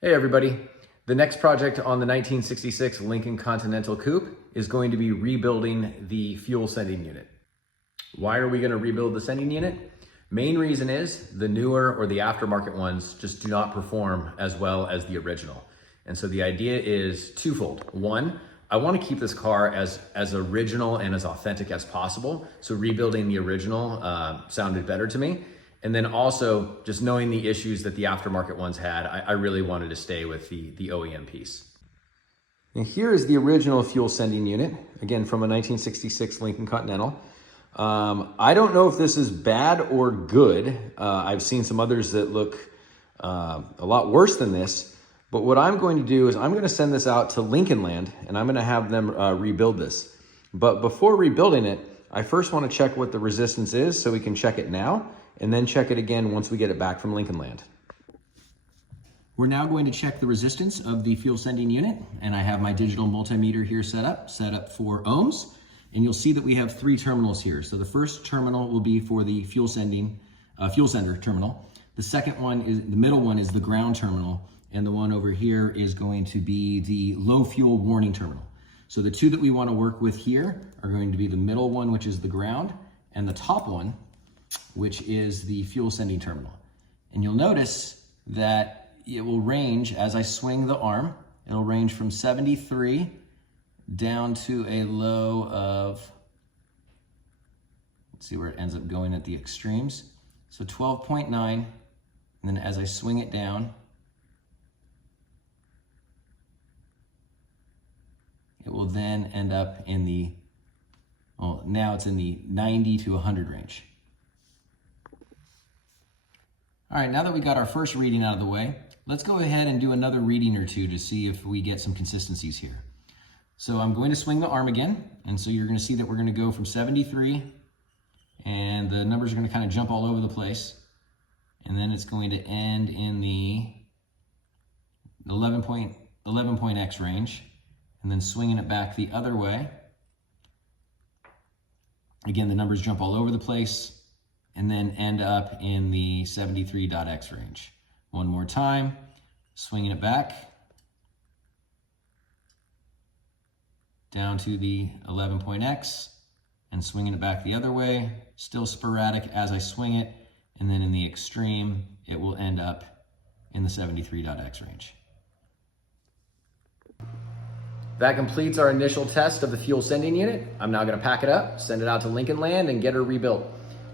Hey everybody, the next project on the 1966 Lincoln Continental Coupe is going to be rebuilding the fuel sending unit. Why are we going to rebuild the sending unit? Main reason is the newer or the aftermarket ones just do not perform as well as the original. And so the idea is twofold. One, I want to keep this car as original and as authentic as possible. So rebuilding the original sounded better to me. And then also just knowing the issues that the aftermarket ones had, I really wanted to stay with the OEM piece. And here is the original fuel sending unit, again from a 1966 Lincoln Continental. I don't know if this is bad or good. I've seen some others that look a lot worse than this, but what I'm going to do is I'm going to send this out to Lincoln Land and I'm going to have them rebuild this. But before rebuilding it, I first want to check what the resistance is so we can check it now, and then check it again once we get it back from Lincoln Land. We're now going to check the resistance of the fuel sending unit, and I have my digital multimeter here set up for ohms, and you'll see that we have 3 terminals here. So the first terminal will be for the fuel sender terminal. The second one is, the middle one is the ground terminal, and the one over here is going to be the low fuel warning terminal. So the 2 that we want to work with here are going to be the middle one, which is the ground, and the top one, which is the fuel sending terminal. And you'll notice that it will range, as I swing the arm, it'll range from 73 down to a low of, let's see where it ends up going at the extremes. So 12.9, and then as I swing it down, it will then end up in the, well, now it's in the 90 to 100 range. All right, now that we got our first reading out of the way, let's go ahead and do another reading or two to see if we get some consistencies here. So I'm going to swing the arm again, and so you're going to see that we're going to go from 73, and the numbers are going to kind of jump all over the place, and then it's going to end in the 11.x range, and then swinging it back the other way. Again, the numbers jump all over the place, and then end up in the 73.x range. One more time, swinging it back, down to the 11.x, and swinging it back the other way, still sporadic as I swing it, and then in the extreme, it will end up in the 73.x range. That completes our initial test of the fuel sending unit. I'm now gonna pack it up, send it out to Lincoln Land, and get her rebuilt.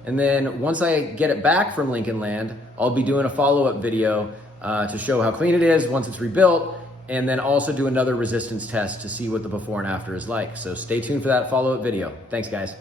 And then once I get it back from Lincoln Land, I'll be doing a follow-up video to show how clean it is once it's rebuilt, and then also do another resistance test to see what the before and after is like. So stay tuned for that follow-up video. Thanks, guys.